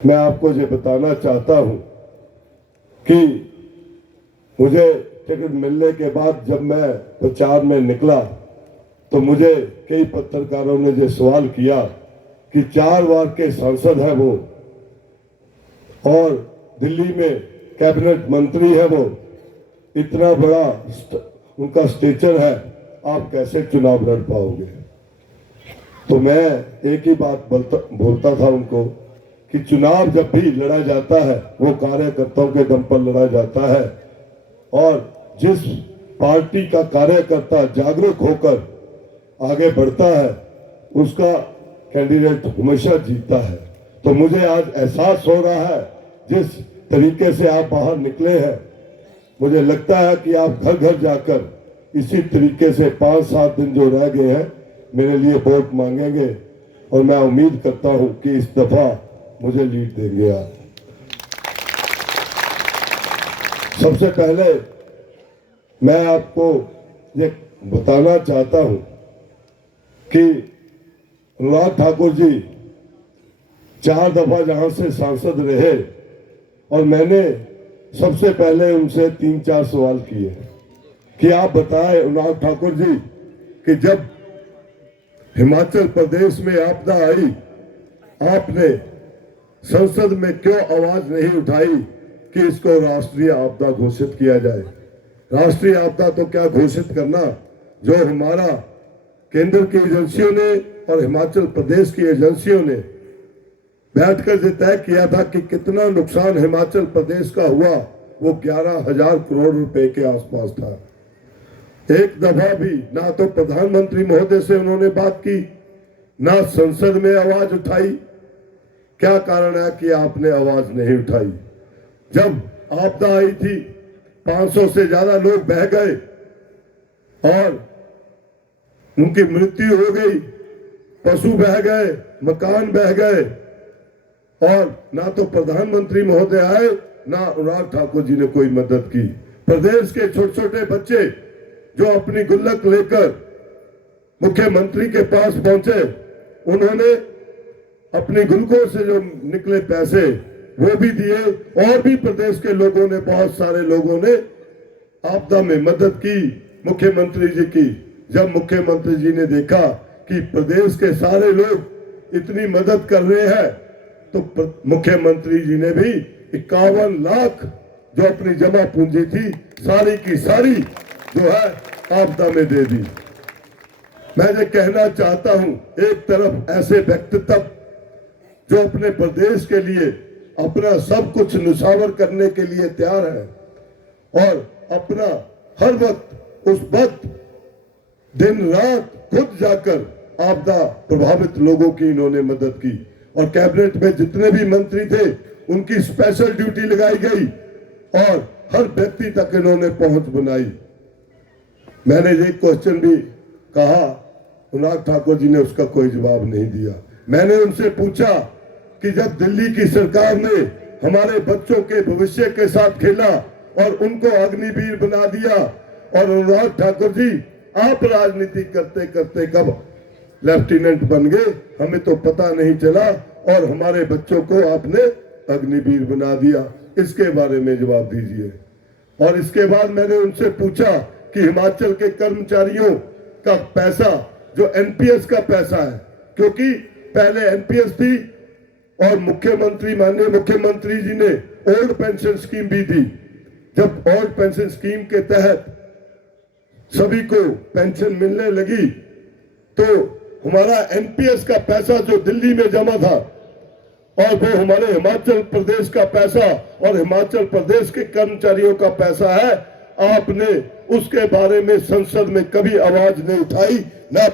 मैं आपको ये बताना चाहता हूं कि मुझे टिकट मिलने के बाद जब मैं प्रचार में निकला तो मुझे कई पत्रकारों ने ये सवाल किया कि 4 बार के सांसद है वो और दिल्ली में कैबिनेट मंत्री है वो, इतना बड़ा उनका स्टेचर है, आप कैसे चुनाव लड़ पाओगे। तो मैं एक ही बात बोलता था उनको कि चुनाव जब भी लड़ा जाता है वो कार्यकर्ताओं के दम पर लड़ा जाता है और जिस पार्टी का कार्यकर्ता जागरूक होकर आगे बढ़ता है उसका कैंडिडेट हमेशा जीतता है। तो मुझे आज एहसास हो रहा है जिस तरीके से आप बाहर निकले हैं, मुझे लगता है कि आप घर घर जाकर इसी तरीके से 5-7 दिन जो रह गए हैं मेरे लिए वोट मांगेंगे और मैं उम्मीद करता हूं कि इस दफा मुझे लीड देंगे आप। सबसे पहले मैं आपको ये बताना चाहता हूं कि अनुराग ठाकुर जी 4 दफा जहां से सांसद रहे और मैंने सबसे पहले उनसे 3-4 सवाल किए कि आप बताएं अनुराग ठाकुर जी कि जब हिमाचल प्रदेश में आपदा आई आपने संसद में क्यों आवाज नहीं उठाई कि इसको राष्ट्रीय आपदा घोषित किया जाए। राष्ट्रीय आपदा तो क्या घोषित करना, जो हमारा केंद्र की एजेंसियों ने और हिमाचल प्रदेश की एजेंसियों ने बैठकर ये तय किया था कि कितना नुकसान हिमाचल प्रदेश का हुआ, वो 11,000 करोड़ रुपए के आसपास था। एक दफा भी ना तो प्रधानमंत्री महोदय से उन्होंने बात की, ना संसद में आवाज उठाई। क्या कारण है कि आपने आवाज नहीं उठाई। जब आपदा आई थी 500 से ज्यादा लोग बह गए और उनकी मृत्यु हो गई, पशु बह गए, मकान बह गए और ना तो प्रधानमंत्री महोदय आए ना अनुराग ठाकुर जी ने कोई मदद की। प्रदेश के छोटे छोटे बच्चे जो अपनी गुल्लक लेकर मुख्यमंत्री के पास पहुंचे, उन्होंने अपनी गुल्लकों से जो निकले पैसे वो भी दिए और भी प्रदेश के लोगों ने, बहुत सारे लोगों ने आपदा में मदद की मुख्यमंत्री जी की। जब मुख्यमंत्री जी ने देखा कि प्रदेश के सारे लोग इतनी मदद कर रहे हैं तो मुख्यमंत्री जी ने भी 51 लाख जो अपनी जमा पूंजी थी सारी की सारी जो है आपदा में दे दी। मैं ये कहना चाहता हूं, एक तरफ ऐसे व्यक्तित्व जो अपने प्रदेश के लिए अपना सब कुछ निछावर करने के लिए तैयार है और अपना हर वक्त उस वक्त दिन रात खुद जाकर आपदा प्रभावित लोगों की इन्होंने मदद की और कैबिनेट में जितने भी मंत्री थे उनकी स्पेशल ड्यूटी लगाई गई और हर व्यक्ति तक इन्होंने पहुंच बनाई। मैंने ये क्वेश्चन भी कहा, अनुराग ठाकुर जी ने उसका कोई जवाब नहीं दिया। मैंने उनसे पूछा कि जब दिल्ली की सरकार ने हमारे बच्चों के भविष्य के साथ खेला और उनको अग्निवीर बना दिया और अनुराग ठाकुर जी आप राजनीति करते करते कब लेफ्टिनेंट बन गए हमें तो पता नहीं चला और हमारे बच्चों को आपने अग्निवीर बना दिया, इसके बारे में जवाब दीजिए। और इसके बाद मैंने उनसे पूछा कि हिमाचल के कर्मचारियों का पैसा जो एनपीएस का पैसा है, क्योंकि पहले एनपीएस थी और माननीय मुख्यमंत्री जी ने ओल्ड पेंशन स्कीम भी दी। जब ओल्ड पेंशन स्कीम के तहत सभी को पेंशन मिलने लगी तो हमारा एनपीएस का पैसा जो दिल्ली में जमा था और वो हमारे हिमाचल प्रदेश का पैसा और हिमाचल प्रदेश के कर्मचारियों का पैसा है, आपने उसके बारे में संसद में कभी आवाज नहीं उठाई, ना